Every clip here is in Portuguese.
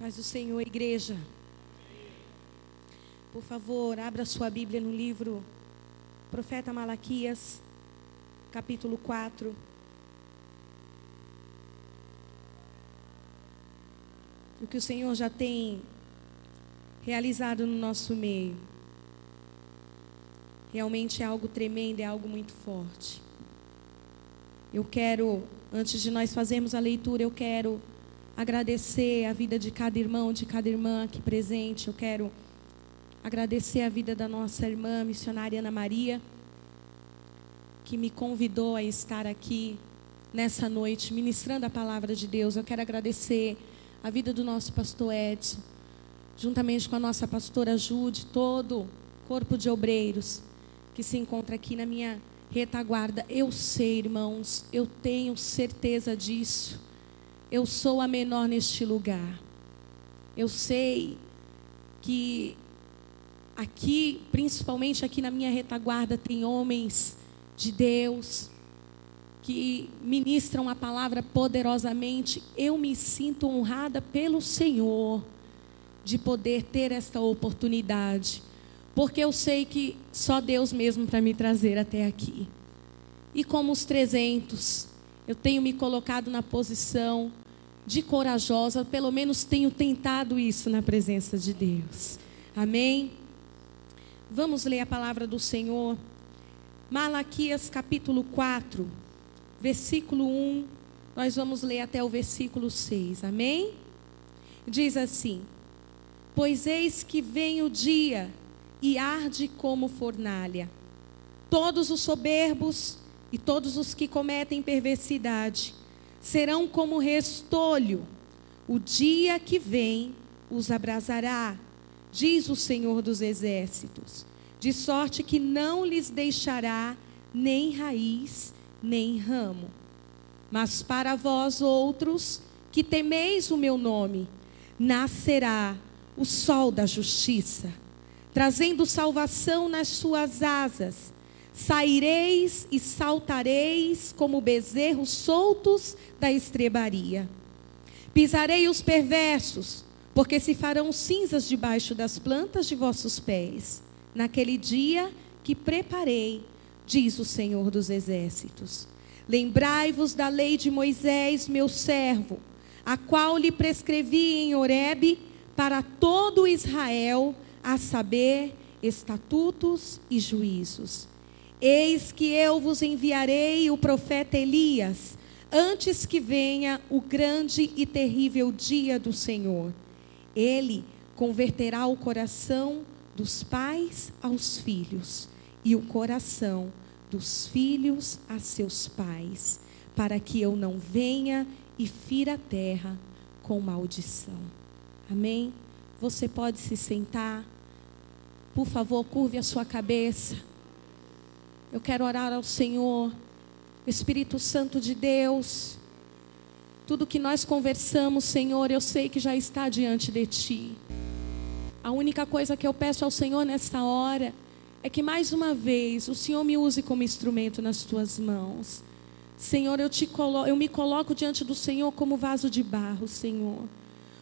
Paz do Senhor, igreja. Por favor, abra sua Bíblia no livro Profeta Malaquias, capítulo 4. O que o Senhor já tem realizado no nosso meio. Realmente é algo tremendo, é algo muito forte. Eu quero, antes de nós fazermos a leitura, eu quero agradecer a vida de cada irmão, de cada irmã aqui presente. Eu quero agradecer a vida da nossa irmã missionária Ana Maria, que me convidou a estar aqui nessa noite, ministrando a palavra de Deus. Eu quero agradecer a vida do nosso pastor Edson, juntamente com a nossa pastora Jude, todo o corpo de obreiros que se encontra aqui na minha retaguarda. Eu sei, irmãos, eu tenho certeza disso. Eu sou a menor neste lugar. Eu sei que aqui, principalmente aqui na minha retaguarda, tem homens de Deus que ministram a palavra poderosamente. Eu me sinto honrada pelo Senhor de poder ter esta oportunidade, porque eu sei que só Deus mesmo para me trazer até aqui. E como os 300, eu tenho me colocado na posição de corajosa, pelo menos tenho tentado isso na presença de Deus. Amém? Vamos ler a palavra do Senhor. Malaquias capítulo 4, versículo 1, nós vamos ler até o versículo 6, amém? Diz assim: pois eis que vem o dia e arde como fornalha. Todos os soberbos e todos os que cometem perversidade serão como restolho. O dia que vem os abrasará, diz o Senhor dos Exércitos, de sorte que não lhes deixará nem raiz, nem ramo. Mas para vós outros, que temeis o meu nome, nascerá o sol da justiça, trazendo salvação nas suas asas. Saireis e saltareis como bezerros soltos da estrebaria. Pisarei os perversos, porque se farão cinzas debaixo das plantas de vossos pés, naquele dia que preparei, diz o Senhor dos Exércitos. Lembrai-vos da lei de Moisés, meu servo, a qual lhe prescrevi em Horebe para todo Israel, a saber, estatutos e juízos. Eis que eu vos enviarei o profeta Elias, antes que venha o grande e terrível dia do Senhor. Ele converterá o coração dos pais aos filhos e o coração dos filhos a seus pais, para que eu não venha e fira a terra com maldição. Amém? Você pode se sentar. Por favor, curve a sua cabeça. Eu quero orar ao Senhor. Espírito Santo de Deus, tudo que nós conversamos, Senhor, eu sei que já está diante de Ti. A única coisa que eu peço ao Senhor nesta hora é que mais uma vez o Senhor me use como instrumento nas Tuas mãos. Senhor, eu me coloco diante do Senhor como vaso de barro, Senhor.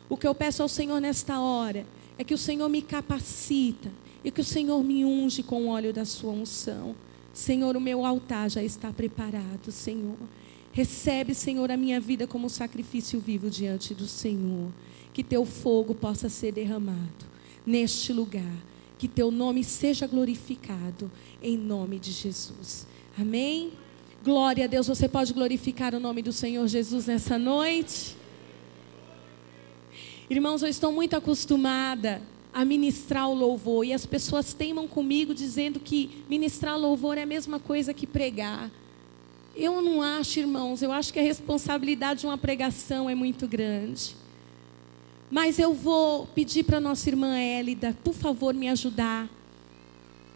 O que eu peço ao Senhor nesta hora é que o Senhor me capacita e que o Senhor me unge com o óleo da Sua unção. Senhor, o meu altar já está preparado, Senhor. Recebe, Senhor, a minha vida como sacrifício vivo diante do Senhor. Que Teu fogo possa ser derramado neste lugar. Que Teu nome seja glorificado em nome de Jesus. Amém? Glória a Deus. Você pode glorificar o nome do Senhor Jesus nessa noite? Irmãos, eu estou muito acostumada a ministrar o louvor, e as pessoas teimam comigo dizendo que ministrar louvor é a mesma coisa que pregar. Eu não acho, irmãos, eu acho que a responsabilidade de uma pregação é muito grande. Mas eu vou pedir para nossa irmã Hélida, por favor, me ajudar.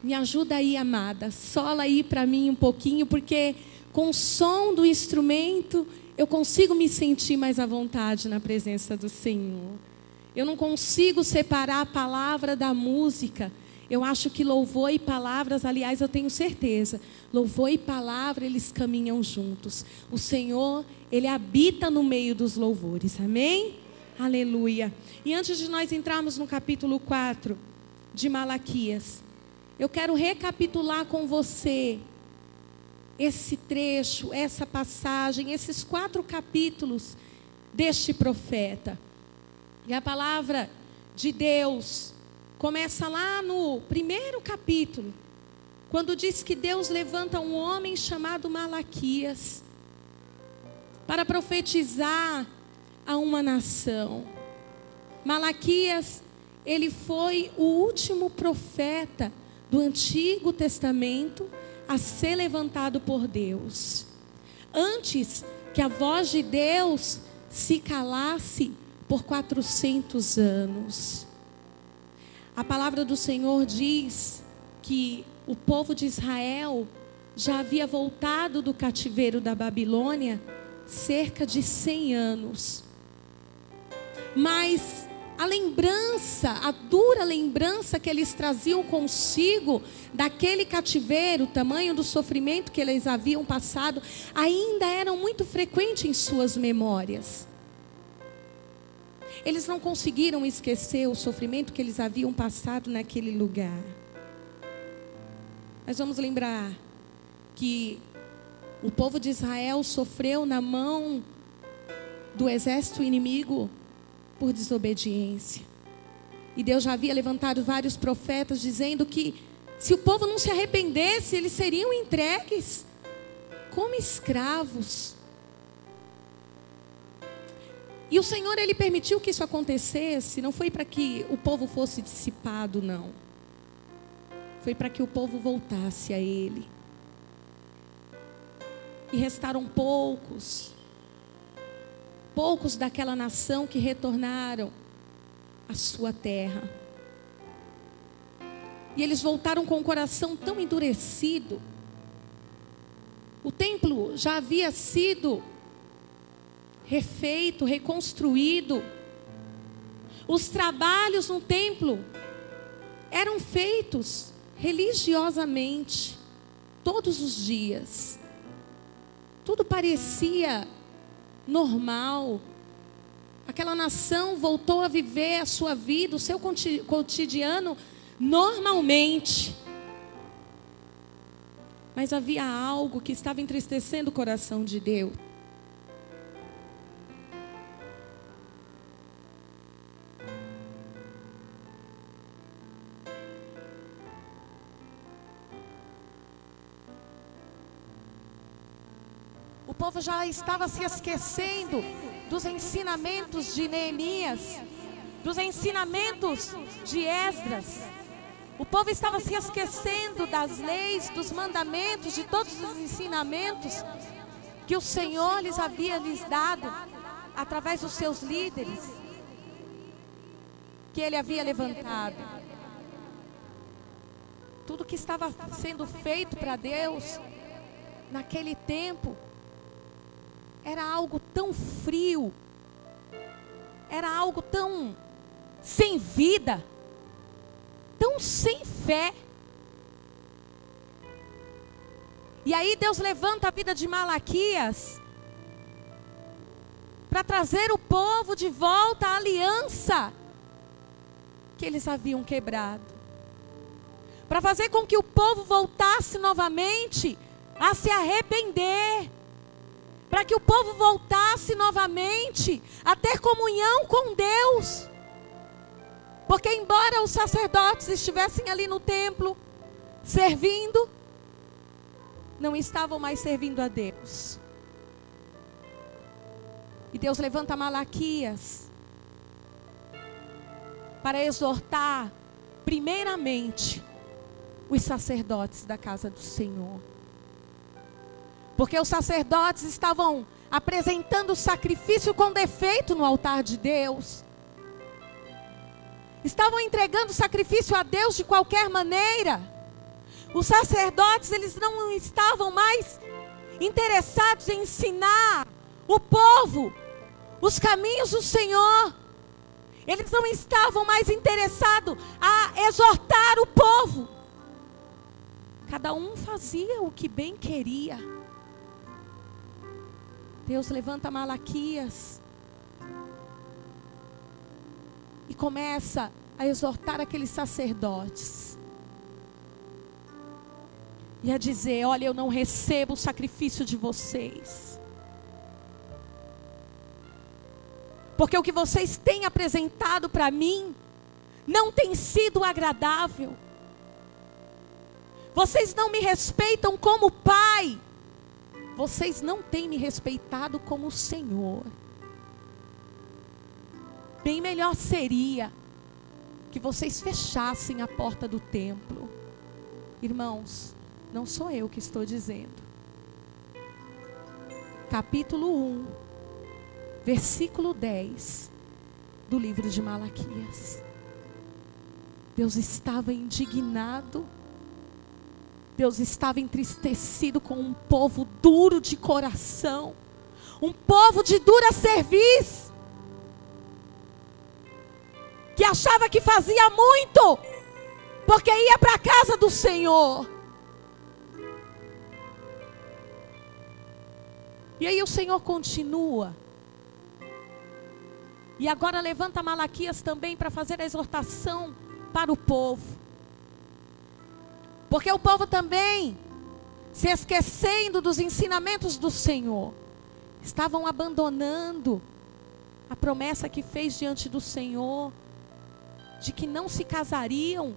Me ajuda aí, amada, sola aí para mim um pouquinho, porque com o som do instrumento eu consigo me sentir mais à vontade na presença do Senhor. Eu não consigo separar a palavra da música. Eu acho que louvor e palavras, aliás, eu tenho certeza, louvor e palavra, eles caminham juntos. O Senhor, Ele habita no meio dos louvores, amém? Aleluia. E antes de nós entrarmos no capítulo 4 de Malaquias, eu quero recapitular com você esse trecho, essa passagem, esses 4 capítulos deste profeta. E a palavra de Deus começa lá no primeiro capítulo, quando diz que Deus levanta um homem chamado Malaquias para profetizar a uma nação. Malaquias, ele foi o último profeta do Antigo Testamento a ser levantado por Deus, antes que a voz de Deus se calasse por 400 anos. A palavra do Senhor diz que o povo de Israel já havia voltado do cativeiro da Babilônia cerca de 100 anos. Mas a lembrança, a dura lembrança que eles traziam consigo daquele cativeiro, o tamanho do sofrimento que eles haviam passado, ainda eram muito frequentes em suas memórias. Eles não conseguiram esquecer o sofrimento que eles haviam passado naquele lugar. Mas vamos lembrar que o povo de Israel sofreu na mão do exército inimigo por desobediência. E Deus já havia levantado vários profetas dizendo que se o povo não se arrependesse, eles seriam entregues como escravos. E o Senhor, Ele permitiu que isso acontecesse, não foi para que o povo fosse dissipado, não. Foi para que o povo voltasse a Ele. E restaram poucos daquela nação que retornaram à sua terra. E eles voltaram com o coração tão endurecido. O templo já havia sido refeito, reconstruído. Os trabalhos no templo eram feitos religiosamente, todos os dias. Tudo parecia normal. Aquela nação voltou a viver a sua vida, o seu cotidiano normalmente. Mas havia algo que estava entristecendo o coração de Deus. O povo já estava se esquecendo dos ensinamentos de Neemias, dos ensinamentos de Esdras. O povo estava se esquecendo das leis, dos mandamentos, de todos os ensinamentos que o Senhor lhes havia dado através dos seus líderes, que Ele havia levantado. Tudo que estava sendo feito para Deus naquele tempo era algo tão frio, era algo tão sem vida, tão sem fé. E aí Deus levanta a vida de Malaquias para trazer o povo de volta à aliança que eles haviam quebrado, para fazer com que o povo voltasse novamente a se arrepender, para que o povo voltasse novamente a ter comunhão com Deus. Porque embora os sacerdotes estivessem ali no templo, servindo, não estavam mais servindo a Deus. E Deus levanta Malaquias para exortar, primeiramente, os sacerdotes da casa do Senhor. Porque os sacerdotes estavam apresentando sacrifício com defeito no altar de Deus. Estavam entregando sacrifício a Deus de qualquer maneira. Os sacerdotes, eles não estavam mais interessados em ensinar o povo os caminhos do Senhor. Eles não estavam mais interessados a exortar o povo. Cada um fazia o que bem queria. Deus levanta Malaquias e começa a exortar aqueles sacerdotes. E a dizer: olha, eu não recebo o sacrifício de vocês. Porque o que vocês têm apresentado para mim não tem sido agradável. Vocês não me respeitam como pai. Vocês não têm me respeitado como Senhor. Bem melhor seria que vocês fechassem a porta do templo. Irmãos, não sou eu que estou dizendo. Capítulo 1, versículo 10 do livro de Malaquias. Deus estava indignado. Deus estava entristecido com um povo duro de coração, um povo de dura cerviz, que achava que fazia muito, porque ia para a casa do Senhor. E aí o Senhor continua, e agora levanta Malaquias também para fazer a exortação para o povo. Porque o povo também, se esquecendo dos ensinamentos do Senhor, estavam abandonando a promessa que fez diante do Senhor, de que não se casariam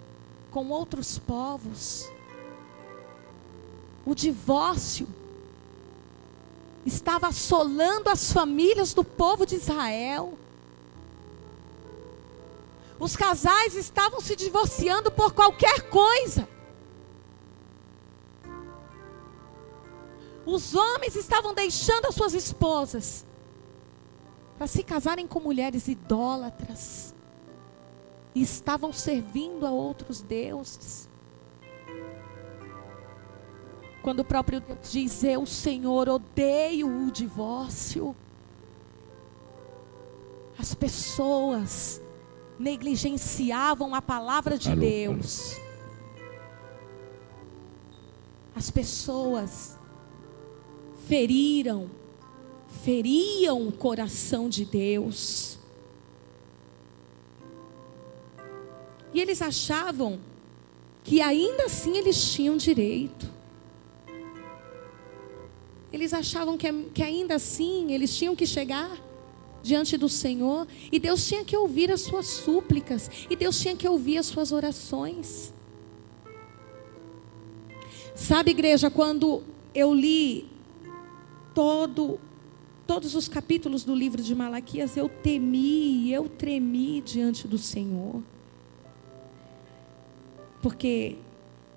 com outros povos. O divórcio estava assolando as famílias do povo de Israel. Os casais estavam se divorciando por qualquer coisa. Os homens estavam deixando as suas esposas para se casarem com mulheres idólatras. E estavam servindo a outros deuses. Quando o próprio Deus diz: eu, Senhor, odeio o divórcio. As pessoas negligenciavam a palavra de Deus. As pessoas feriam o coração de Deus. E eles achavam que ainda assim eles tinham direito. Eles achavam que ainda assim eles tinham que chegar diante do Senhor. E Deus tinha que ouvir as suas súplicas. E Deus tinha que ouvir as suas orações. Sabe, igreja, quando eu li todos os capítulos do livro de Malaquias, eu tremi diante do Senhor. Porque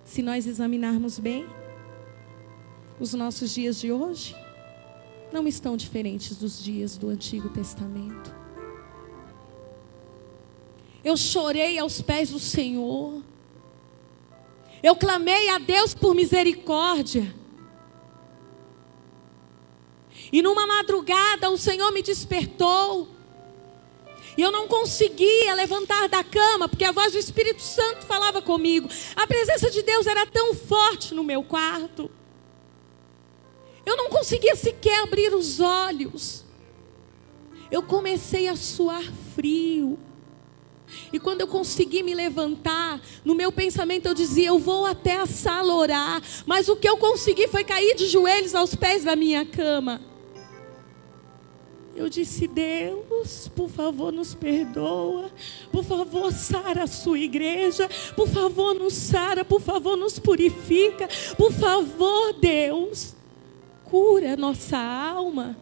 se nós examinarmos bem, os nossos dias de hoje não estão diferentes dos dias do Antigo Testamento. Eu chorei aos pés do Senhor. Eu clamei a Deus por misericórdia. E numa madrugada o Senhor me despertou. E eu não conseguia levantar da cama, porque a voz do Espírito Santo falava comigo. A presença de Deus era tão forte no meu quarto. Eu não conseguia sequer abrir os olhos. Eu comecei a suar frio. E quando eu consegui me levantar, no meu pensamento eu dizia: eu vou até a sala orar. Mas o que eu consegui foi cair de joelhos aos pés da minha cama. Eu disse: Deus, por favor, nos perdoa. Por favor, sara a sua igreja. Por favor, nos sara. Por favor, nos purifica. Por favor, Deus, cura nossa alma.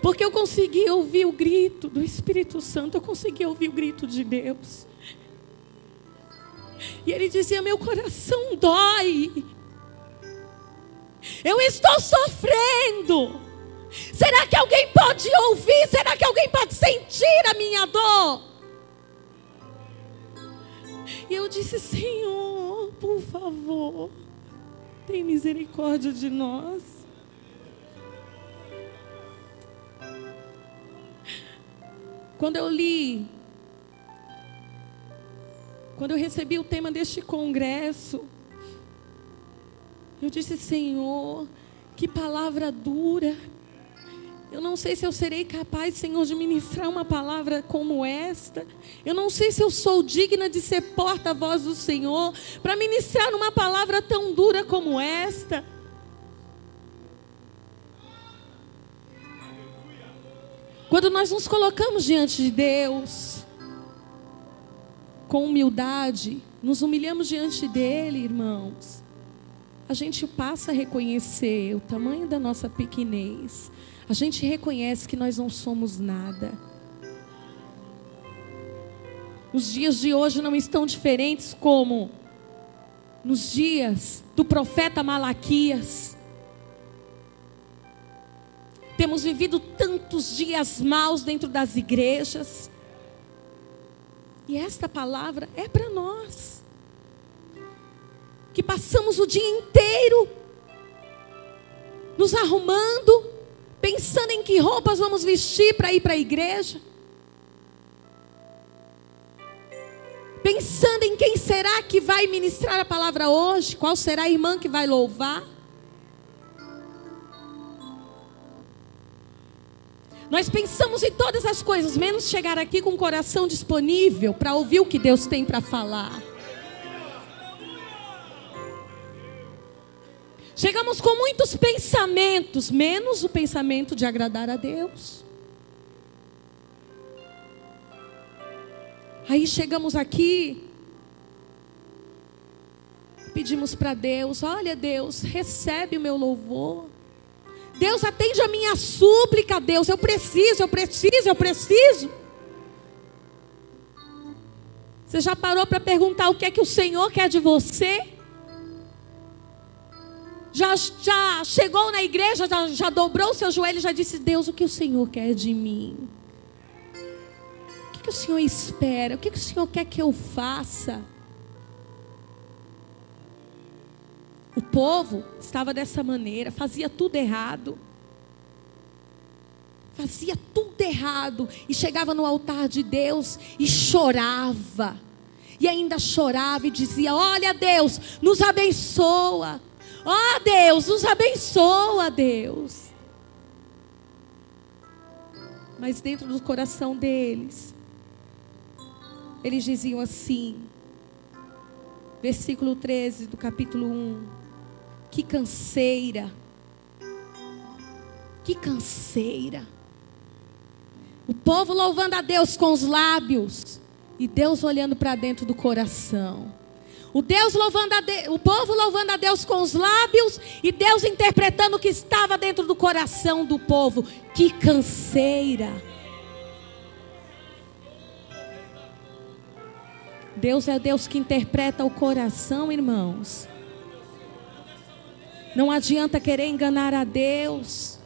Porque eu consegui ouvir o grito do Espírito Santo. Eu consegui ouvir o grito de Deus. E ele dizia: meu coração dói. Eu estou sofrendo. Será que alguém pode ouvir? Será que alguém pode sentir a minha dor? E eu disse: Senhor, por favor, tem misericórdia de nós. Quando eu recebi o tema deste congresso, Eu disse: Senhor, que palavra dura. Eu não sei se eu serei capaz, Senhor, de ministrar uma palavra como esta. Eu não sei se eu sou digna de ser porta-voz do Senhor para ministrar uma palavra tão dura como esta. Quando nós nos colocamos diante de Deus, com humildade, nos humilhamos diante dEle, irmãos, a gente passa a reconhecer o tamanho da nossa pequenez. A gente reconhece que nós não somos nada. Os dias de hoje não estão diferentes como nos dias do profeta Malaquias. Temos vivido tantos dias maus dentro das igrejas. E esta palavra é para nós, que passamos o dia inteiro nos arrumando, pensando em que roupas vamos vestir para ir para a igreja, pensando em quem será que vai ministrar a palavra hoje, qual será a irmã que vai louvar. Nós pensamos em todas as coisas, menos chegar aqui com o coração disponível para ouvir o que Deus tem para falar. Chegamos com muitos pensamentos, menos o pensamento de agradar a Deus. Aí chegamos aqui, pedimos para Deus: olha, Deus, recebe o meu louvor. Deus, atende a minha súplica, Deus, eu preciso. Você já parou para perguntar o que é que o Senhor quer de você? Já chegou na igreja, já dobrou o seu joelho e já disse: Deus, o que o Senhor quer de mim? O que o Senhor espera? O que o Senhor quer que eu faça? O povo estava dessa maneira, fazia tudo errado. Fazia tudo errado. E chegava no altar de Deus e chorava. E ainda chorava e dizia: olha, Deus, nos abençoa. Ó Deus, nos abençoa, Deus. Mas dentro do coração deles, eles diziam assim, versículo 13 do capítulo 1. Que canseira. Que canseira. O povo louvando a Deus com os lábios e Deus olhando para dentro do coração. O povo louvando a Deus com os lábios e Deus interpretando o que estava dentro do coração do povo. Que canseira. Deus é Deus que interpreta o coração, irmãos. Não adianta querer enganar a Deus.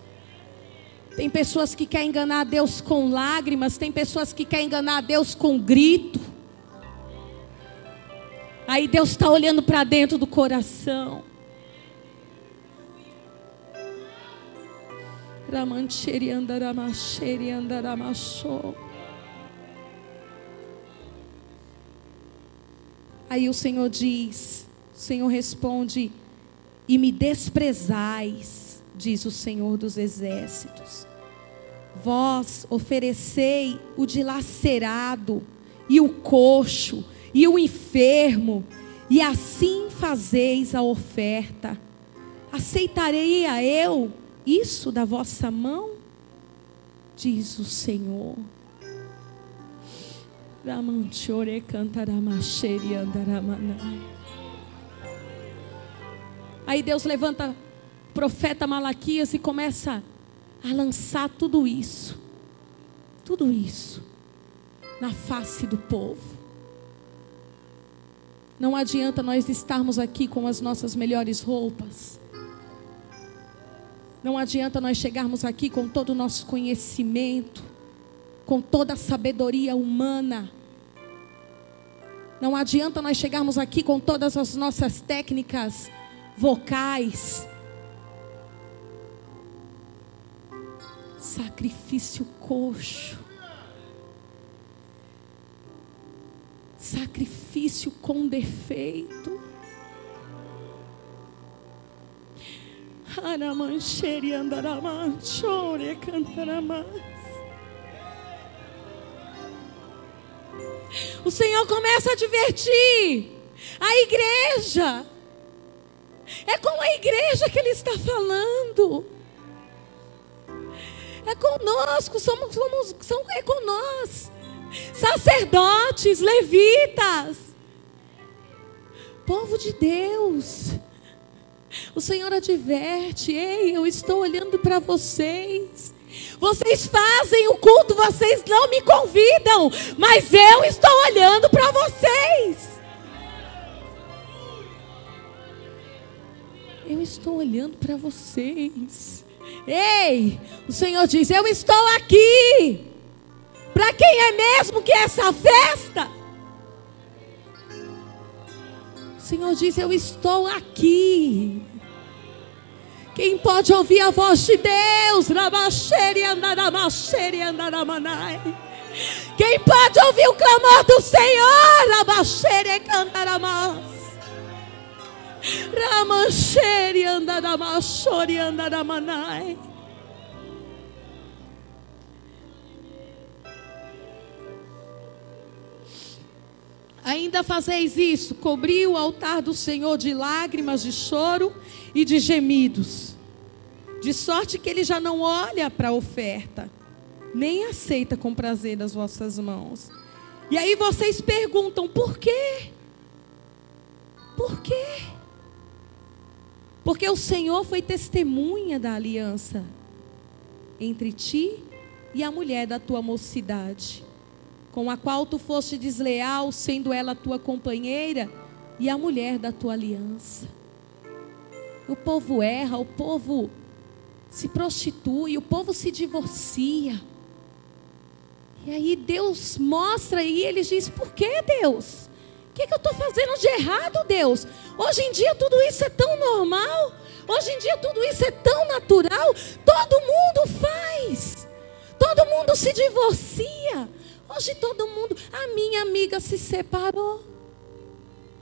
Tem pessoas que querem enganar a Deus com lágrimas. Tem pessoas que querem enganar a Deus com grito. Aí Deus está olhando para dentro do coração. Aí o Senhor diz, o Senhor responde: e me desprezais, diz o Senhor dos exércitos. Vós oferecei o dilacerado, e o coxo, e o enfermo, e assim fazeis a oferta. Aceitarei eu isso da vossa mão? Diz o Senhor. Aí Deus levanta o profeta Malaquias e começa a lançar tudo isso na face do povo. Não adianta nós estarmos aqui com as nossas melhores roupas. Não adianta nós chegarmos aqui com todo o nosso conhecimento, com toda a sabedoria humana. Não adianta nós chegarmos aqui com todas as nossas técnicas vocais. Sacrifício coxo. Sacrifício com defeito. Aramanxere andaramanchore cantaramás. O Senhor começa a advertir a igreja. É com a igreja que Ele está falando. É conosco, é com nós. Sacerdotes, levitas, povo de Deus. O Senhor adverte: ei, eu estou olhando para vocês. Vocês fazem o culto, vocês não me convidam, mas eu estou olhando para vocês. Eu estou olhando para vocês. Ei, o Senhor diz: eu estou aqui. Para quem é mesmo que é essa festa? O Senhor diz: eu estou aqui. Quem pode ouvir a voz de Deus? Quem pode ouvir o clamor do Senhor? Ainda fazeis isso, cobri o altar do Senhor de lágrimas, de choro e de gemidos, de sorte que Ele já não olha para a oferta, nem aceita com prazer das vossas mãos. E aí vocês perguntam: por quê? Por quê? Porque o Senhor foi testemunha da aliança entre ti e a mulher da tua mocidade, com a qual tu foste desleal, sendo ela tua companheira e a mulher da tua aliança. O povo erra, o povo se prostitui, o povo se divorcia. E aí Deus mostra e Ele diz: por que, Deus? O que eu estou fazendo de errado, Deus? Hoje em dia tudo isso é tão normal. Hoje em dia tudo isso é tão natural. Todo mundo faz. Todo mundo se divorcia. Hoje todo mundo, a minha amiga se separou.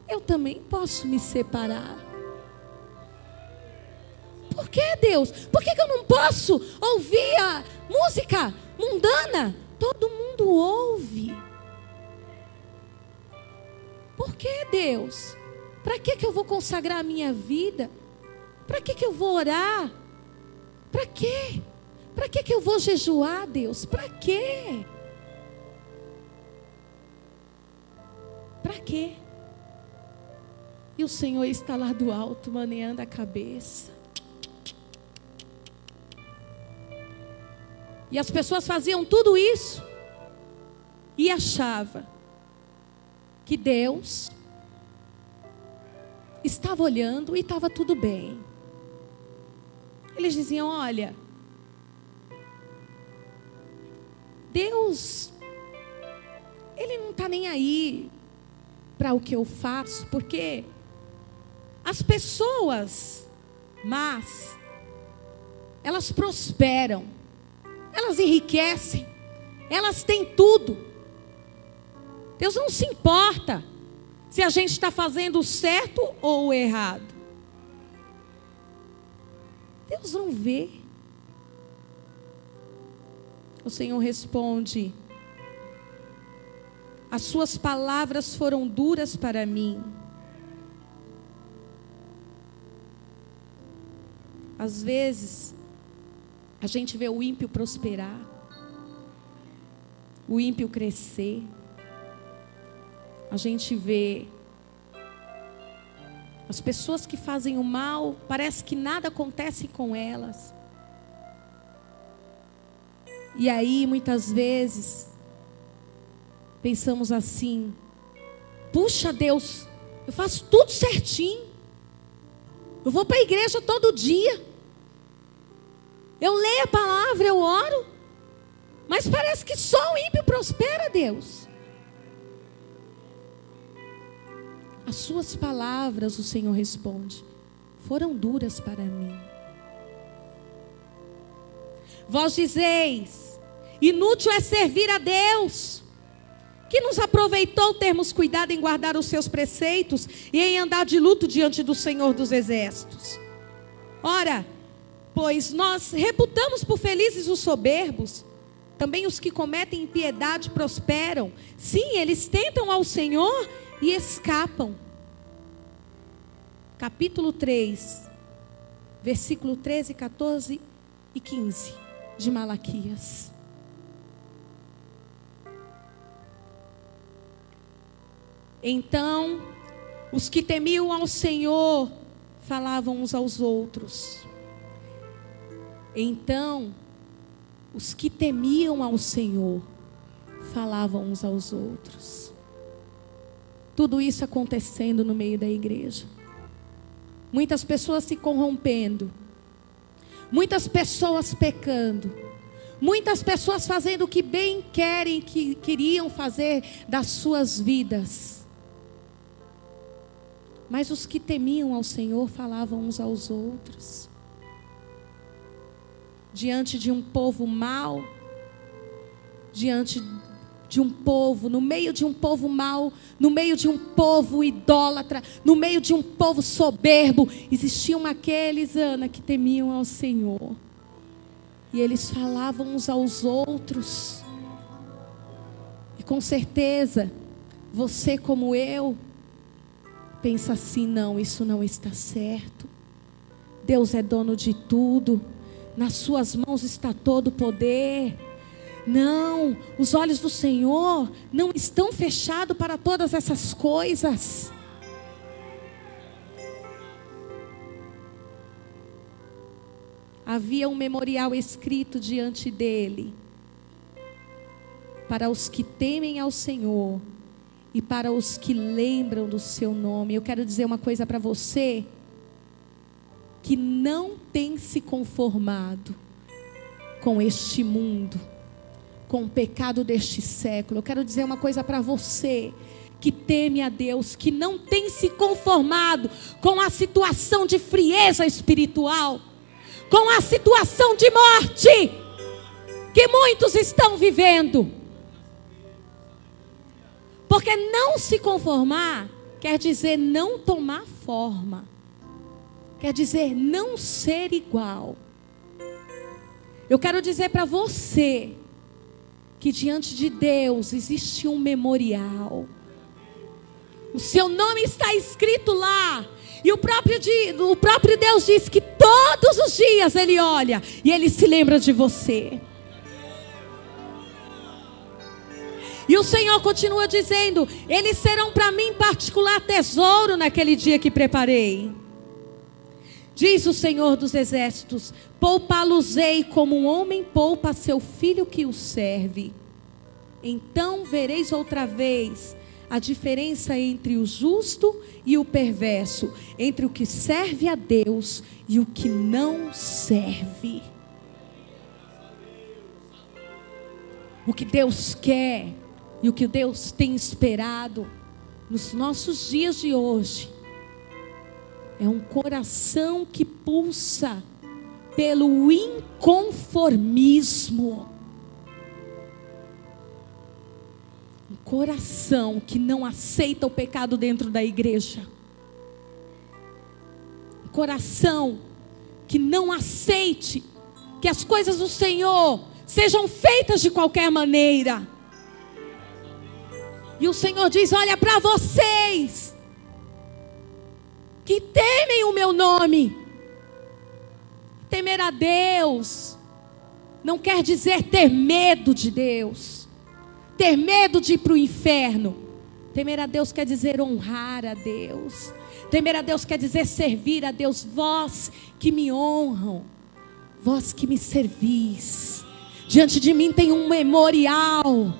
Eu também posso me separar. Por que, Deus? Por que eu não posso ouvir a música mundana? Todo mundo ouve. Por que, Deus? Para que eu vou consagrar a minha vida? Para que eu vou orar? Para quê? Para que eu vou jejuar, Deus? Para quê? Para quê? E o Senhor está lá do alto, maneando a cabeça. E as pessoas faziam tudo isso e achavam que Deus estava olhando e estava tudo bem. Eles diziam: olha, Deus, Ele não está nem aí para o que eu faço, porque as pessoas más, elas prosperam, elas enriquecem, elas têm tudo. Deus não se importa se a gente está fazendo o certo ou o errado. Deus não vê. O Senhor responde: as suas palavras foram duras para mim. Às vezes, a gente vê o ímpio prosperar, o ímpio crescer. A gente vê as pessoas que fazem o mal, parece que nada acontece com elas. E aí, muitas vezes, pensamos assim: puxa, Deus, eu faço tudo certinho. Eu vou para a igreja todo dia. Eu leio a palavra, eu oro. Mas parece que só o ímpio prospera, Deus. As suas palavras, o Senhor responde, foram duras para mim. Vós dizeis: inútil é servir a Deus. Que nos aproveitou termos cuidado em guardar os seus preceitos e em andar de luto diante do Senhor dos Exércitos. Ora, Pois nós reputamos por felizes os soberbos, também os que cometem impiedade prosperam. Sim, eles tentam ao Senhor e escapam. Capítulo 3, versículo 13, 14 e 15 de Malaquias. Então, os que temiam ao Senhor falavam uns aos outros. Então, os que temiam ao Senhor falavam uns aos outros. Tudo isso acontecendo no meio da igreja. Muitas pessoas se corrompendo. Muitas pessoas pecando. Muitas pessoas fazendo o que bem querem, que queriam fazer das suas vidas. Mas os que temiam ao Senhor falavam uns aos outros. Diante de um povo mau, diante de um povo, no meio de um povo mau, no meio de um povo idólatra, no meio de um povo soberbo, existiam aqueles, Ana, que temiam ao Senhor. E eles falavam uns aos outros. E com certeza, você como eu, pensa assim, não, isso não está certo. Deus é dono de tudo. Nas suas mãos está todo o poder. Não, os olhos do Senhor não estão fechados para todas essas coisas. Havia um memorial escrito diante dele, para os que temem ao Senhor e para os que lembram do seu nome. Eu quero dizer uma coisa para você, que não tem se conformado com este mundo, com o pecado deste século. Eu quero dizer uma coisa para você, que teme a Deus, que não tem se conformado com a situação de frieza espiritual, com a situação de morte, que muitos estão vivendo. Porque não se conformar, quer dizer não tomar forma. Quer dizer não ser igual. Eu quero dizer para você que diante de Deus existe um memorial. O seu nome está escrito lá. E o próprio Deus diz que todos os dias Ele olha e Ele se lembra de você. E o Senhor continua dizendo: eles serão para mim particular tesouro naquele dia que preparei. Diz o Senhor dos Exércitos: poupá-los-ei como um homem poupa seu filho que o serve. Então vereis outra vez a diferença entre o justo e o perverso, entre o que serve a Deus e o que não serve. O que Deus quer e o que Deus tem esperado nos nossos dias de hoje é um coração que pulsa pelo inconformismo. Um coração que não aceita o pecado dentro da igreja. Um coração que não aceite que as coisas do Senhor sejam feitas de qualquer maneira. E o Senhor diz: olha, para vocês que temem o meu nome, temer a Deus não quer dizer ter medo de Deus, ter medo de ir para o inferno. Temer a Deus quer dizer honrar a Deus. Temer a Deus quer dizer servir a Deus. Vós que me honram, vós que me servis, diante de mim tem um memorial.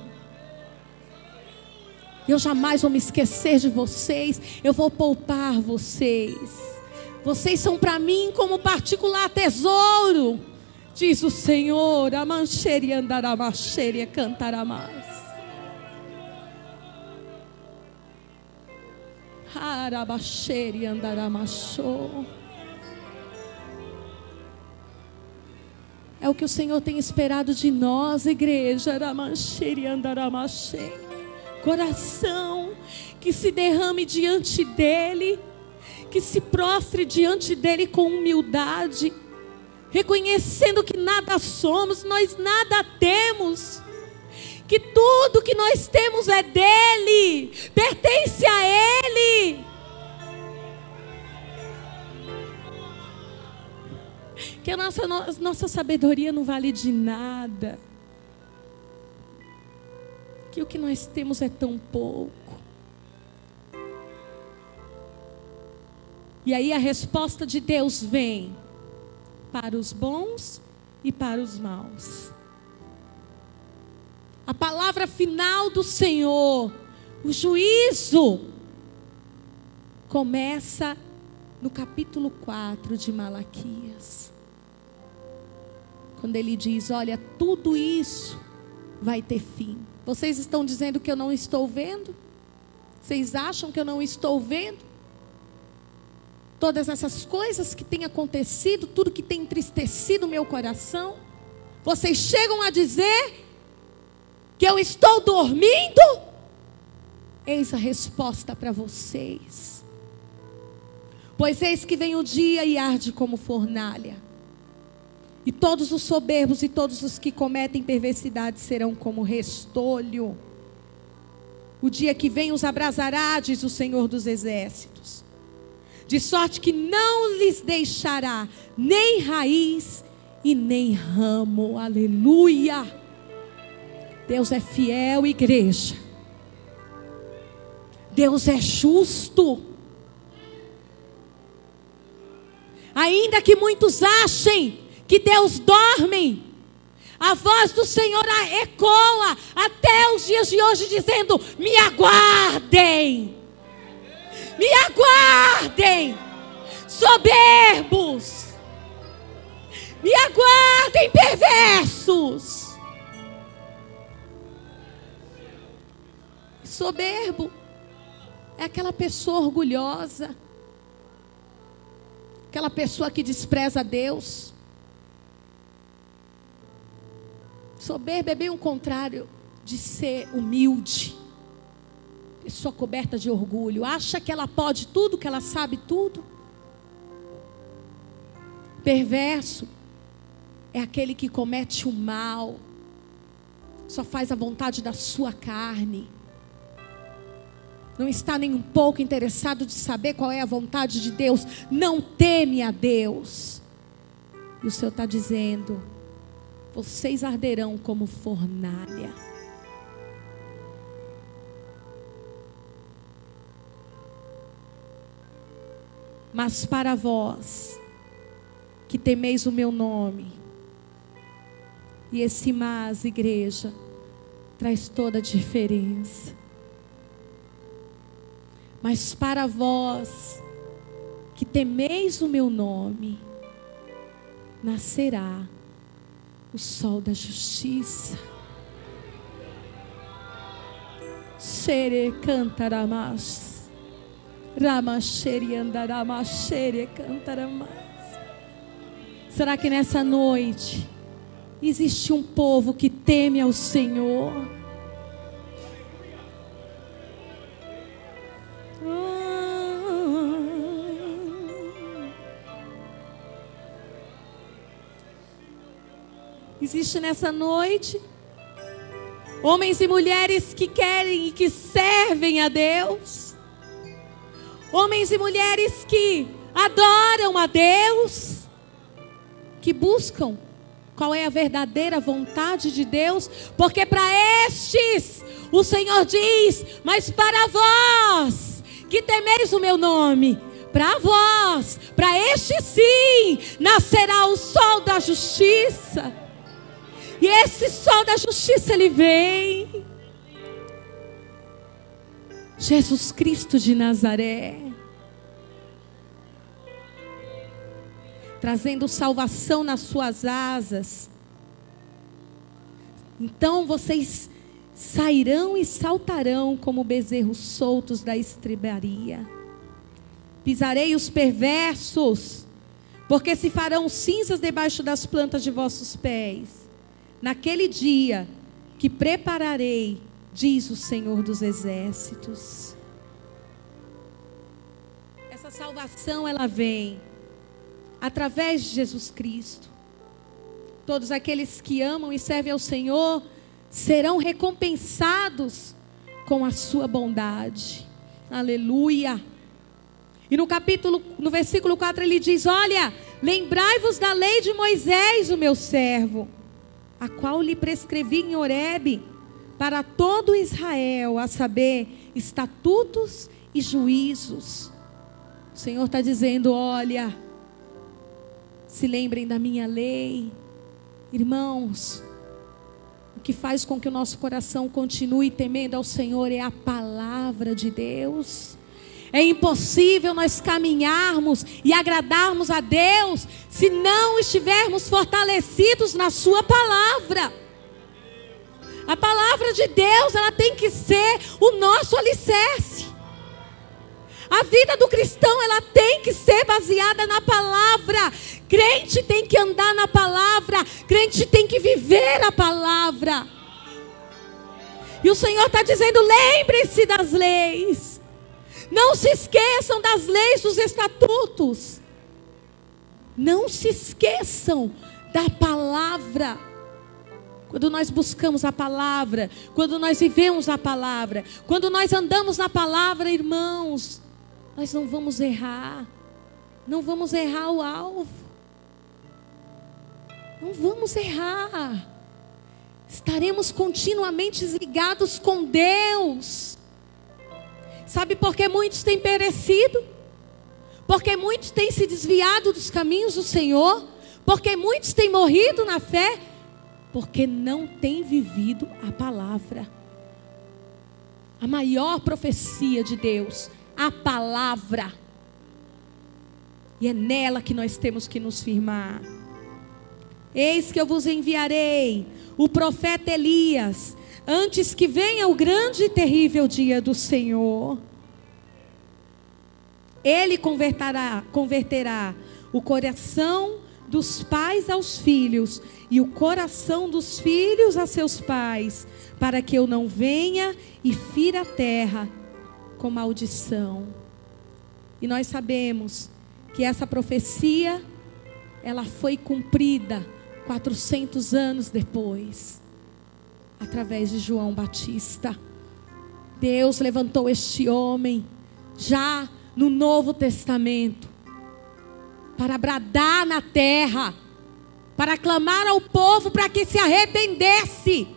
Eu jamais vou me esquecer de vocês. Eu vou poupar vocês. Vocês são para mim como particular tesouro, diz o Senhor. A mancheria andará, mancheria cantará mais. Arabaxeria andará machô. É o que o Senhor tem esperado de nós, igreja. Aramancheria andará machê. Coração que se derrame diante dEle, que se prostre diante dEle com humildade, reconhecendo que nada somos, nós nada temos, que tudo que nós temos é dele, pertence a ele. Que a nossa sabedoria não vale de nada, que o que nós temos é tão pouco. E aí a resposta de Deus vem para os bons e para os maus. A palavra final do Senhor, o juízo, começa no capítulo 4 de Malaquias. Quando ele diz, olha, tudo isso vai ter fim. Vocês estão dizendo que eu não estou vendo? Vocês acham que eu não estou vendo? Todas essas coisas que têm acontecido, tudo que tem entristecido o meu coração. Vocês chegam a dizer que eu estou dormindo? Eis a resposta para vocês. Pois eis que vem o dia e arde como fornalha. E todos os soberbos e todos os que cometem perversidade serão como restolho. O dia que vem os abrasará, diz o Senhor dos Exércitos. De sorte que não lhes deixará nem raiz e nem ramo. Aleluia! Deus é fiel, igreja. Deus é justo. Ainda que muitos achem que Deus dorme, a voz do Senhor ecoa até os dias de hoje dizendo, me aguardem. Me aguardem, soberbos. Me aguardem, perversos. Soberbo é aquela pessoa orgulhosa, aquela pessoa que despreza Deus. Soberbo é bem o contrário de ser humilde. Pessoa coberta de orgulho, acha que ela pode tudo, que ela sabe tudo. Perverso é aquele que comete o mal, só faz a vontade da sua carne, não está nem um pouco interessado de saber qual é a vontade de Deus, não teme a Deus. E o Senhor está dizendo, vocês arderão como fornalha. Mas para vós, que temeis o meu nome, e esse mas, igreja, traz toda a diferença. Mas para vós, que temeis o meu nome, nascerá o sol da justiça. Xere cantaramas. Será que nessa noite existe um povo que teme ao Senhor? Existe nessa noite homens e mulheres que querem e que servem a Deus? Homens e mulheres que adoram a Deus, que buscam qual é a verdadeira vontade de Deus, porque para estes o Senhor diz, mas para vós que temeis o meu nome, para vós, para este sim, nascerá o sol da justiça. E esse sol da justiça, ele vem. Jesus Cristo de Nazaré, trazendo salvação nas suas asas. Então vocês sairão e saltarão como bezerros soltos da estrebaria. Pisarei os perversos, porque se farão cinzas debaixo das plantas de vossos pés. Naquele dia que prepararei, diz o Senhor dos Exércitos. Essa salvação, ela vem através de Jesus Cristo. Todos aqueles que amam e servem ao Senhor serão recompensados com a sua bondade. Aleluia. E no versículo 4 ele diz: olha, lembrai-vos da lei de Moisés, o meu servo, a qual lhe prescrevi em Horebe, para todo Israel, a saber, estatutos e juízos. O Senhor está dizendo: olha, se lembrem da minha lei. Irmãos, o que faz com que o nosso coração continue temendo ao Senhor é a palavra de Deus. É impossível nós caminharmos e agradarmos a Deus se não estivermos fortalecidos na sua palavra. A palavra de Deus, ela tem que ser o nosso alicerce. A vida do cristão, ela tem que ser baseada na palavra. Crente tem que andar na palavra. Crente tem que viver a palavra. E o Senhor está dizendo: lembre-se das leis. Não se esqueçam das leis, dos estatutos. Não se esqueçam da palavra. Quando nós buscamos a palavra, quando nós vivemos a palavra, quando nós andamos na palavra, irmãos, nós não vamos errar. Não vamos errar o alvo. Não vamos errar. Estaremos continuamente ligados com Deus. Sabe por que muitos têm perecido? Porque muitos têm se desviado dos caminhos do Senhor? Porque muitos têm morrido na fé? Porque não têm vivido a palavra. A maior profecia de Deus, a palavra. E é nela que nós temos que nos firmar. Eis que eu vos enviarei o profeta Elias, antes que venha o grande e terrível dia do Senhor. Ele converterá o coração dos pais aos filhos e o coração dos filhos a seus pais, para que eu não venha e fira a terra com maldição. E nós sabemos que essa profecia, ela foi cumprida 400 anos depois, através de João Batista. Deus levantou este homem já no Novo Testamento para bradar na terra, para clamar ao povo para que se arrependesse,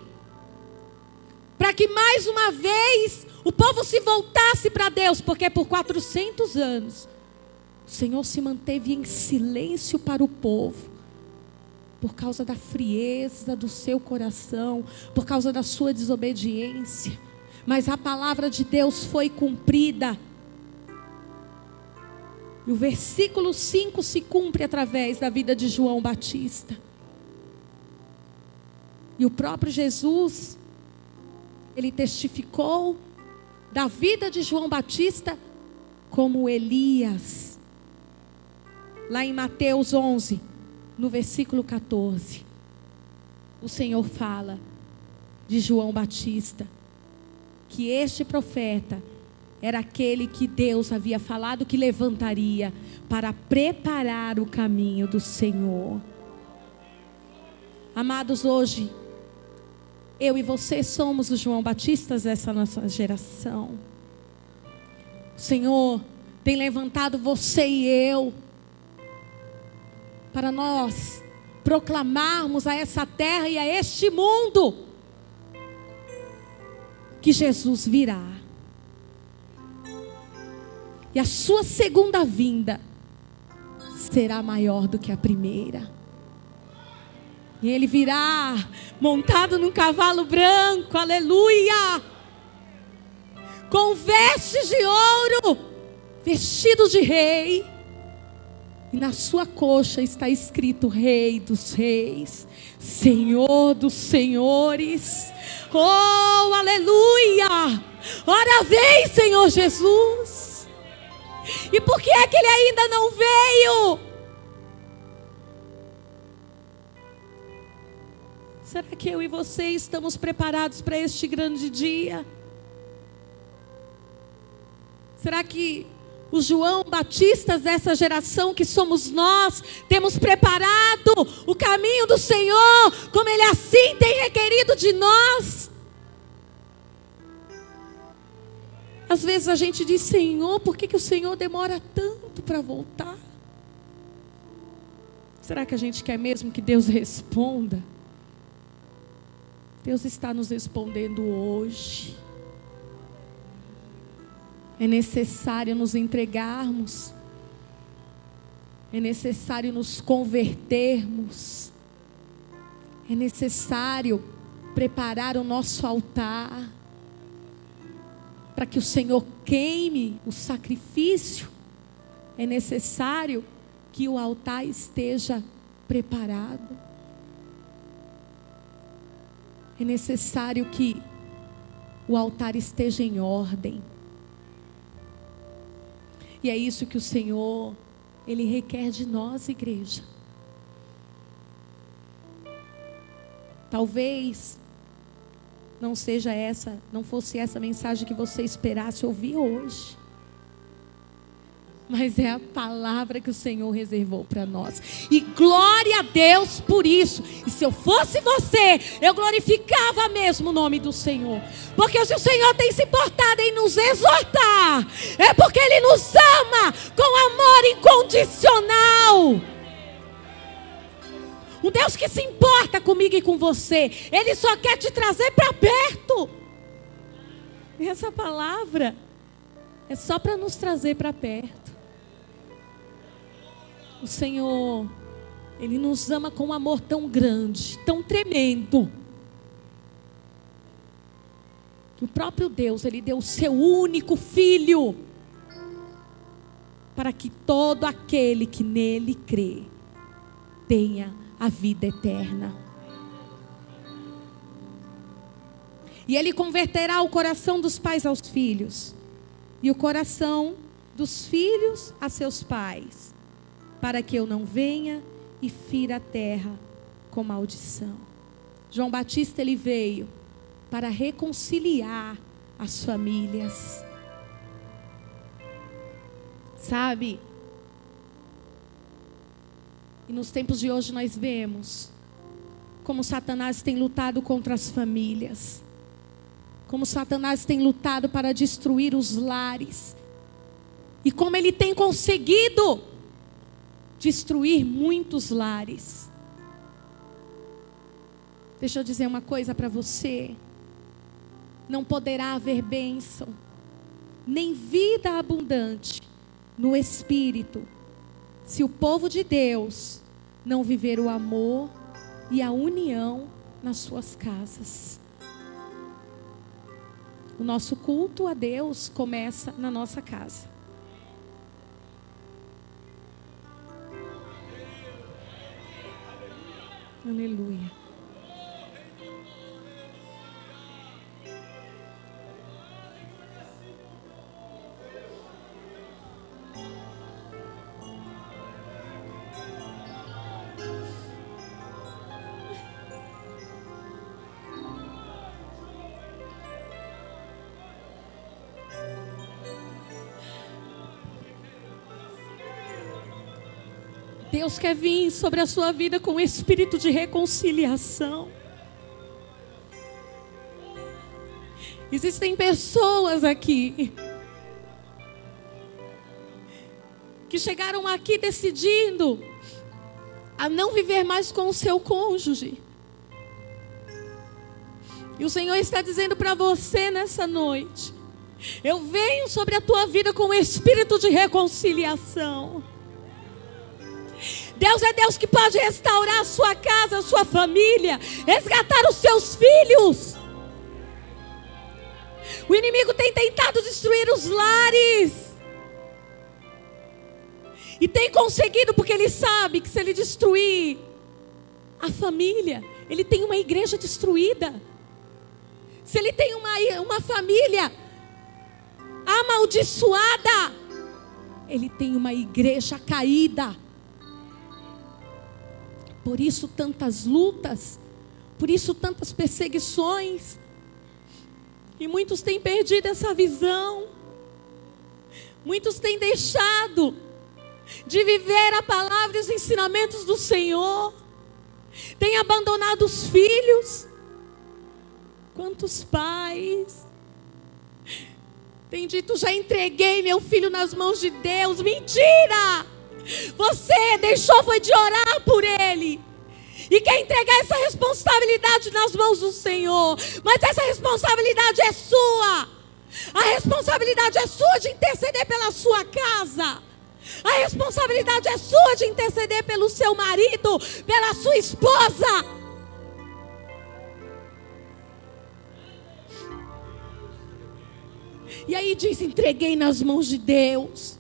para que mais uma vez o povo se voltasse para Deus, porque por 400 anos o Senhor se manteve em silêncio para o povo, por causa da frieza do seu coração, por causa da sua desobediência. Mas a palavra de Deus foi cumprida. E o versículo 5 se cumpre através da vida de João Batista. E o próprio Jesus, ele testificou da vida de João Batista como Elias. Lá em Mateus 11, no versículo 14, o Senhor fala de João Batista, que este profeta era aquele que Deus havia falado que levantaria para preparar o caminho do Senhor. Amados, hoje, eu e você somos os João Batistas dessa nossa geração. O Senhor tem levantado você e eu para nós proclamarmos a essa terra e a este mundo que Jesus virá. E a sua segunda vinda será maior do que a primeira. E ele virá montado num cavalo branco, aleluia, com vestes de ouro, vestido de rei. E na sua coxa está escrito Rei dos Reis, Senhor dos Senhores. Oh, aleluia! Ora vem, Senhor Jesus. E por que é que ele ainda não veio? Será que eu e você estamos preparados para este grande dia? Será que os João Batistas dessa geração que somos nós, temos preparado o caminho do Senhor, como Ele assim tem requerido de nós. Às vezes a gente diz: Senhor, por que o Senhor demora tanto para voltar? Será que a gente quer mesmo que Deus responda? Deus está nos respondendo hoje. É necessário nos entregarmos. É necessário nos convertermos. É necessário preparar o nosso altar, para que o Senhor queime o sacrifício. É necessário que o altar esteja preparado. É necessário que o altar esteja em ordem. E é isso que o Senhor, Ele requer de nós, igreja. Talvez não fosse essa mensagem que você esperasse ouvir hoje. Mas é a palavra que o Senhor reservou para nós. E glória a Deus por isso. E se eu fosse você, eu glorificava mesmo o nome do Senhor. Porque se o Senhor tem se importado em nos exortar, é porque Ele nos ama com amor incondicional. Um Deus que se importa comigo e com você. Ele só quer te trazer para perto. E essa palavra é só para nos trazer para perto. O Senhor, Ele nos ama com um amor tão grande, tão tremendo, que o próprio Deus, Ele deu o seu único Filho, para que todo aquele que nele crê, tenha a vida eterna. E Ele converterá o coração dos pais aos filhos, e o coração dos filhos a seus pais, para que eu não venha e fira a terra com maldição. João Batista, ele veio para reconciliar as famílias. Sabe? E nos tempos de hoje nós vemos como Satanás tem lutado contra as famílias. Como Satanás tem lutado para destruir os lares. E como ele tem conseguido destruir muitos lares. Deixa eu dizer uma coisa para você. Não poderá haver bênção, nem vida abundante no Espírito, se o povo de Deus não viver o amor e a união nas suas casas. O nosso culto a Deus começa na nossa casa. Aleluia. Deus quer vir sobre a sua vida com um espírito de reconciliação. Existem pessoas aqui que chegaram aqui decidindo a não viver mais com o seu cônjuge. E o Senhor está dizendo para você nessa noite: eu venho sobre a tua vida com um espírito de reconciliação. Deus é Deus que pode restaurar a sua casa, a sua família, resgatar os seus filhos. O inimigo tem tentado destruir os lares. E tem conseguido, porque ele sabe que se ele destruir a família, ele tem uma igreja destruída. Se ele tem uma família amaldiçoada, ele tem uma igreja caída. Por isso tantas lutas, por isso tantas perseguições. E muitos têm perdido essa visão. Muitos têm deixado de viver a palavra e os ensinamentos do Senhor. Têm abandonado os filhos. Quantos pais têm dito: já entreguei meu filho nas mãos de Deus. Mentira! Você deixou foi de orar por ele. E quer entregar essa responsabilidade nas mãos do Senhor. Mas essa responsabilidade é sua. A responsabilidade é sua de interceder pela sua casa. A responsabilidade é sua de interceder pelo seu marido, pela sua esposa. E aí diz: entreguei nas mãos de Deus.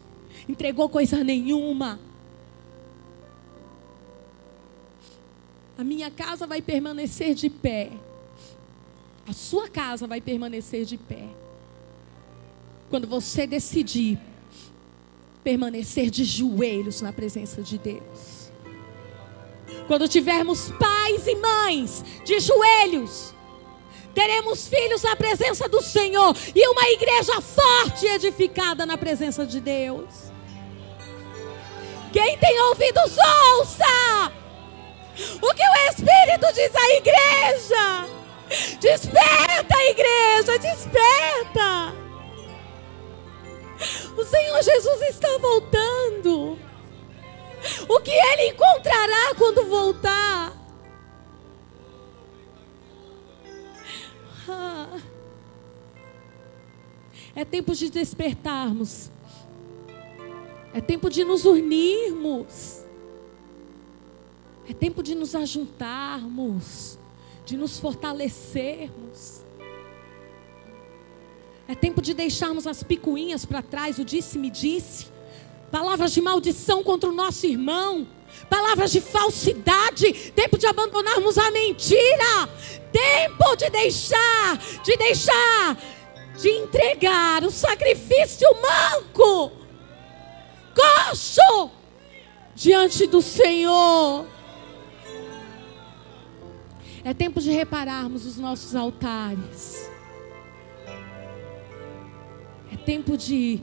Entregou coisa nenhuma. A minha casa vai permanecer de pé. A sua casa vai permanecer de pé. Quando você decidir permanecer de joelhos na presença de Deus. Quando tivermos pais e mães de joelhos, teremos filhos na presença do Senhor e uma igreja forte e edificada na presença de Deus. Quem tem ouvidos, ouça o que o Espírito diz à igreja. Desperta, igreja, desperta. O Senhor Jesus está voltando. O que Ele encontrará quando voltar? É tempo de despertarmos. É tempo de nos unirmos. É tempo de nos ajuntarmos, de nos fortalecermos. É tempo de deixarmos as picuinhas para trás, o disse-me-disse. Palavras de maldição contra o nosso irmão. Palavras de falsidade. Tempo de abandonarmos a mentira. Tempo de deixar, de entregar o sacrifício manco, coxo, diante do Senhor. É tempo de repararmos os nossos altares. É tempo de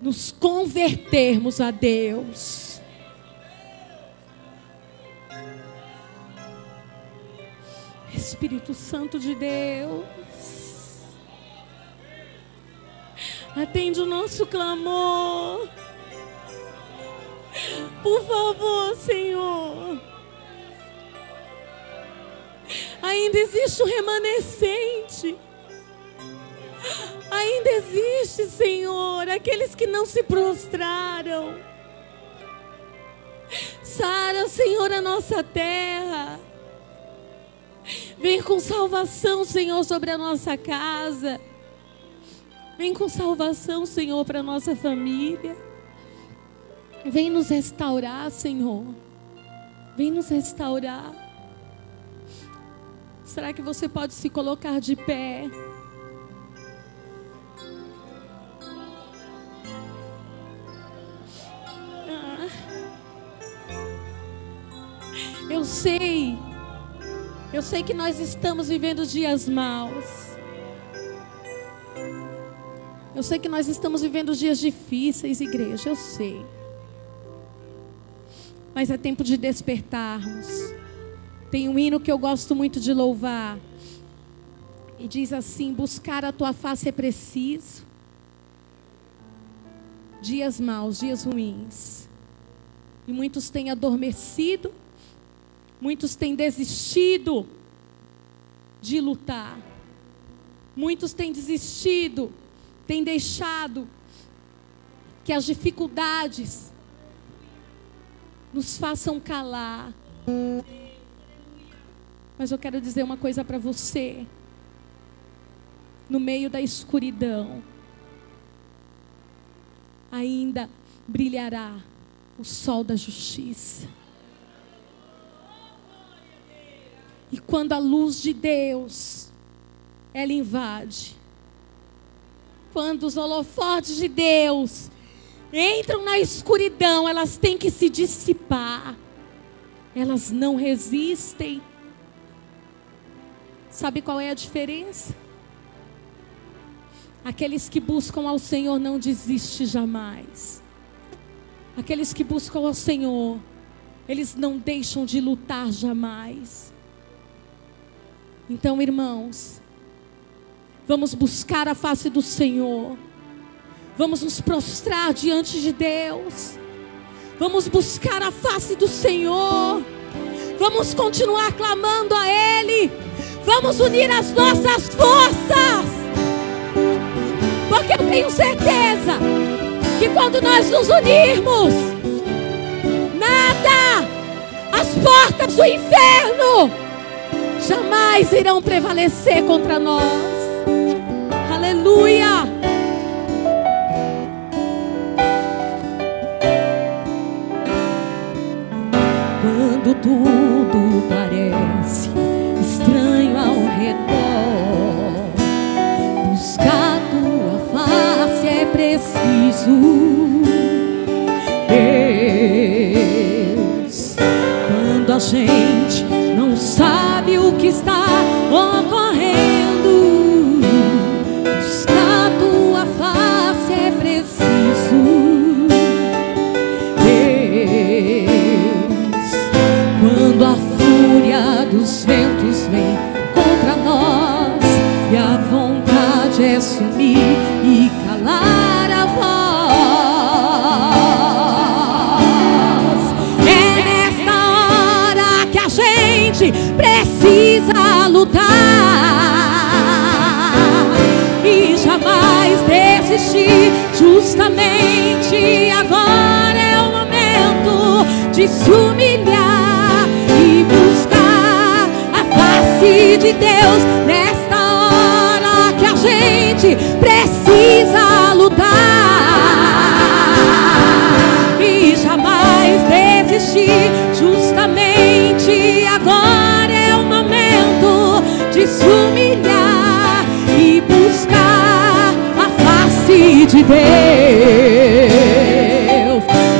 nos convertermos a Deus. Espírito Santo de Deus, atende o nosso clamor. Por favor, Senhor. Ainda existe um remanescente. Ainda existe, Senhor, aqueles que não se prostraram. Sara, Senhor, a nossa terra. Vem com salvação, Senhor, sobre a nossa casa. Vem com salvação, Senhor, para a nossa família. Vem nos restaurar, Senhor. Vem nos restaurar. Será que você pode se colocar de pé? Eu sei que nós estamos vivendo dias maus. Eu sei que nós estamos vivendo dias difíceis, igreja, eu sei. Mas é tempo de despertarmos. Tem um hino que eu gosto muito de louvar. E diz assim: buscar a tua face é preciso. Dias maus, dias ruins. E muitos têm adormecido. Muitos têm desistido de lutar. Muitos têm desistido, têm deixado que as dificuldades nos façam calar. Mas eu quero dizer uma coisa para você. No meio da escuridão, ainda brilhará o sol da justiça. E quando a luz de Deus, ela invade. Quando os holofotes de Deus entram na escuridão, elas têm que se dissipar. Elas não resistem. Sabe qual é a diferença? Aqueles que buscam ao Senhor não desistem jamais. Aqueles que buscam ao Senhor, eles não deixam de lutar jamais. Então, irmãos, vamos buscar a face do Senhor. Vamos nos prostrar diante de Deus. Vamos buscar a face do Senhor. Vamos continuar clamando a Ele. Vamos unir as nossas forças. Porque eu tenho certeza que quando nós nos unirmos, nada, as portas do inferno jamais irão prevalecer contra nós. Aleluia. Quando tudo parece estranho ao redor, buscar tua face é preciso. Deus, quando a gente não sabe o que está ocorrendo, buscar tua face é preciso. Quando a fúria dos ventos vem contra nós e a vontade é sumir e calar a voz, é nesta hora que a gente precisa lutar e jamais desistir. Justamente agora é o momento de se humilhar e buscar a face de Deus. Nesta hora que a gente precisa lutar e jamais desistir. Justamente agora é o momento de se humilhar e buscar a face de Deus.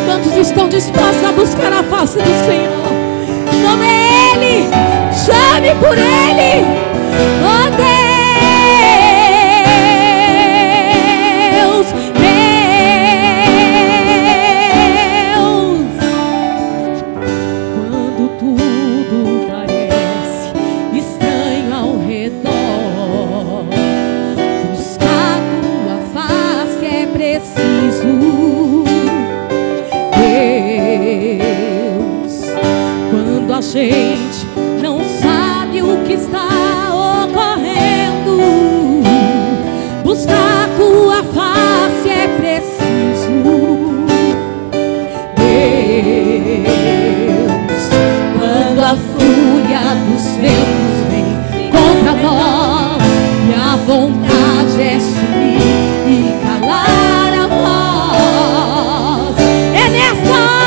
Quantos estão dispostos a buscar a face do Senhor? Chame Ele, chame por Ele, oh Deus, quando tudo parece estranho ao redor, buscar tua face é preciso. Quando a gente não sabe o que está ocorrendo, buscar tua face é preciso. Deus, quando a fúria dos ventos vem contra nós e a vontade é sumir e calar a voz, é nessa hora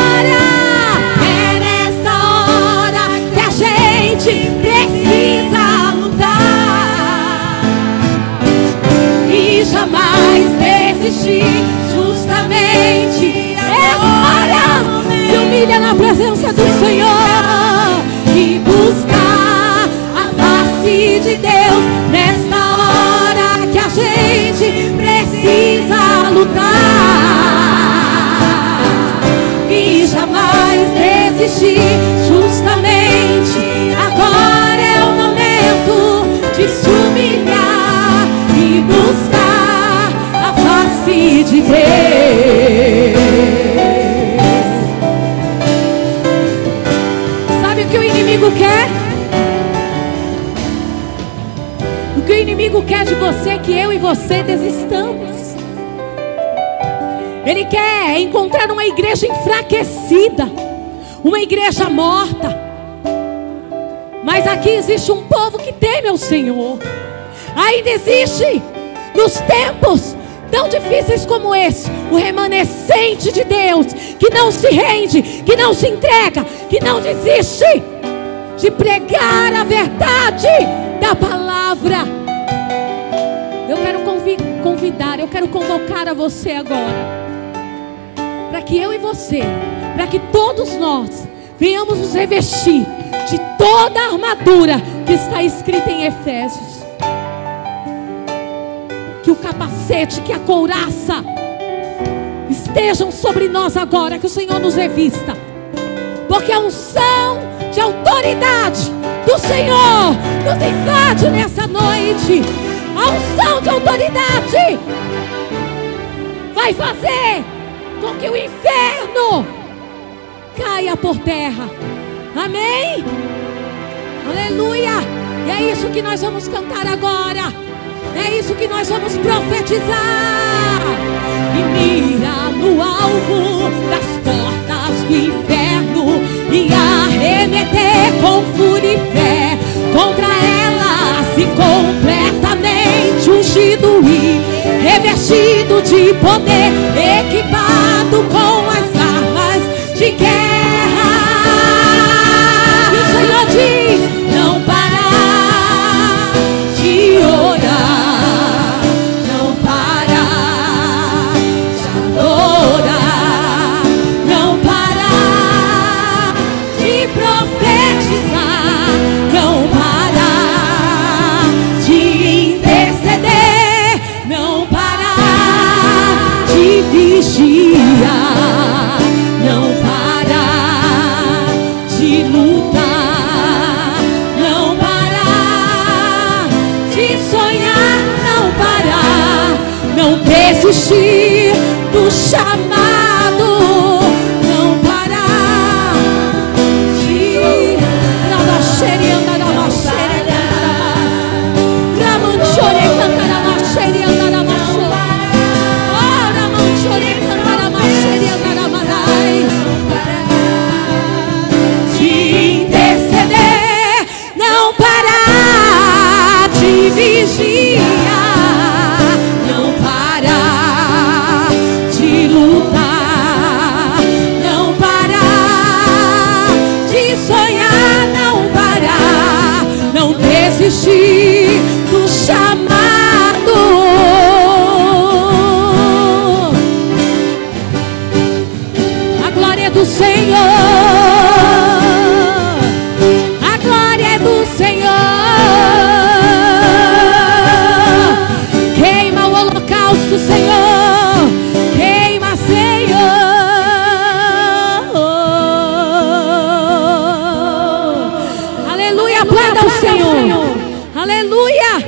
precisa lutar e jamais desistir. Justamente é hora de humilhar na presença do Senhor e buscar a face de Deus. Nesta hora que a gente precisa lutar e jamais desistir. Justamente agora é o momento de se humilhar e buscar a face de Deus. Sabe o que o inimigo quer? O que o inimigo quer de você é que eu e você desistamos. Ele quer encontrar uma igreja enfraquecida, uma igreja morta. Mas aqui existe um povo que teme ao Senhor. Ainda existe, nos tempos tão difíceis como esse, o remanescente de Deus, que não se rende, que não se entrega, que não desiste de pregar a verdade da palavra. Eu quero convidar, eu quero convocar a você agora, para que eu e você, para que todos nós venhamos nos revestir de toda a armadura que está escrita em Efésios. que o capacete, que a couraça estejam sobre nós agora, que o Senhor nos revista, porque a unção de autoridade do Senhor nos invade nessa noite. A unção de autoridade vai fazer com que o inferno caia por terra. Amém? Aleluia! E é isso que nós vamos cantar agora. É isso que nós vamos profetizar. E mira no alvo das portas do inferno e arremeter com fúria e fé contra elas, e completamente ungido e revestido de poder, equipado com as armas de guerra. E o Senhor diz: não parar de orar, não parar de adorar, não parar de profetizar, não parar de interceder, não parar de vigiar, não parar de lutar, não parar de sonhar, não parar, não desistir do chamado, não parar de de interceder, não parar de vigiar, não parar de lutar, não parar de sonhar, não parar, não desistir do chamado. A glória é do Senhor, a glória é do Senhor. Queima o holocausto, Senhor, queima, Senhor. Aleluia, aplauda o Senhor. Aleluia,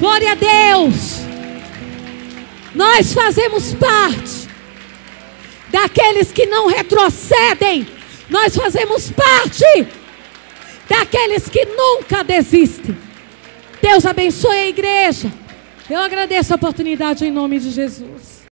glória a Deus. Nós fazemos parte daqueles que não retrocedem. Nós fazemos parte daqueles que nunca desistem. Deus abençoe a igreja. Eu agradeço a oportunidade em nome de Jesus.